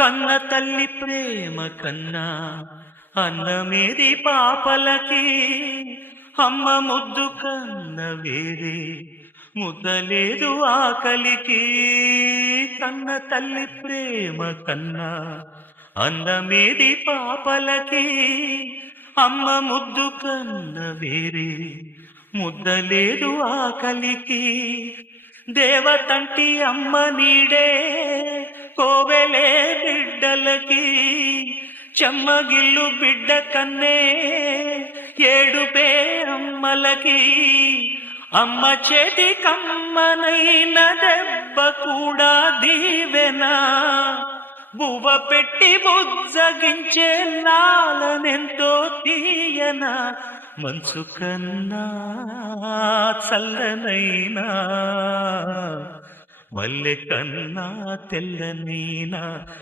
కన్న తల్లి ప్రేమ కన్నా అన్నమేది పాపలకి, అమ్మ ముద్దు కన్న వేరే ముద్దలేదు ఆకలికి. కన్న తల్లి ప్రేమ కన్నా అన్నమేది పాపలకి, అమ్మ ముద్దు కన్న వేరే ముద్దలేదు ఆకలికి. దేవతంటి అమ్మ నీడే కోవెలే బిడ్డలకి, చెమ్మగిల్లు బిడ్డ కన్నే ఏడుపే అమ్మలకి. అమ్మ చేతి కమ్మనైన దెబ్బ కూడా దీవెనా, బువ్వ పెట్టి బుజ్జగించే నాలనెంతో తీయనా. మంచు కన్నా చల్లనైనా, మల్లె కన్నా తెల్లనైనా